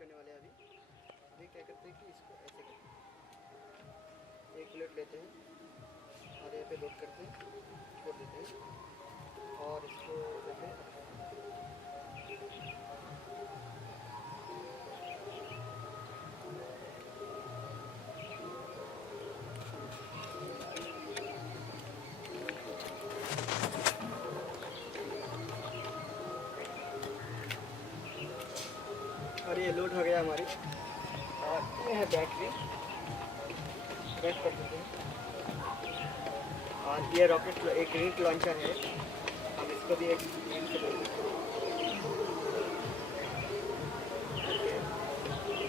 करने वाले हैं अभी। अभी क्या करते हैं कि इसको ऐसे करते हैं, एक प्लेट लेते हैं और यहाँ पे लोड करते हैं, छोड़ देते हैं और इसको जैसे और ये लोड हो गया हमारी। और ये है बैटरी, कनेक्ट कर देते हैं। और ये रॉकेट एक ग्रेनेड लॉन्चर है, हम इसको भी एक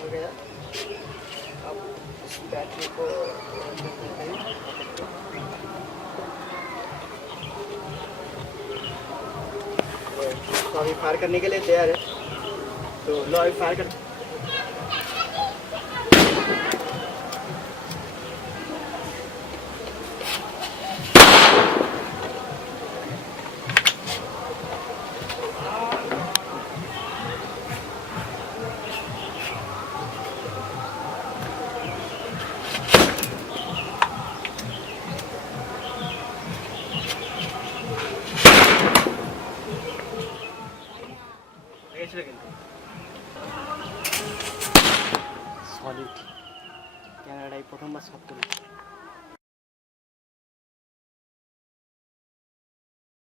हो गया। अब इस बैटरी को तो अभी फायर करने के लिए तैयार है, तो लो अभी फायर कर। সলিড ক্যামেরাটাই প্রথমবার শট করি।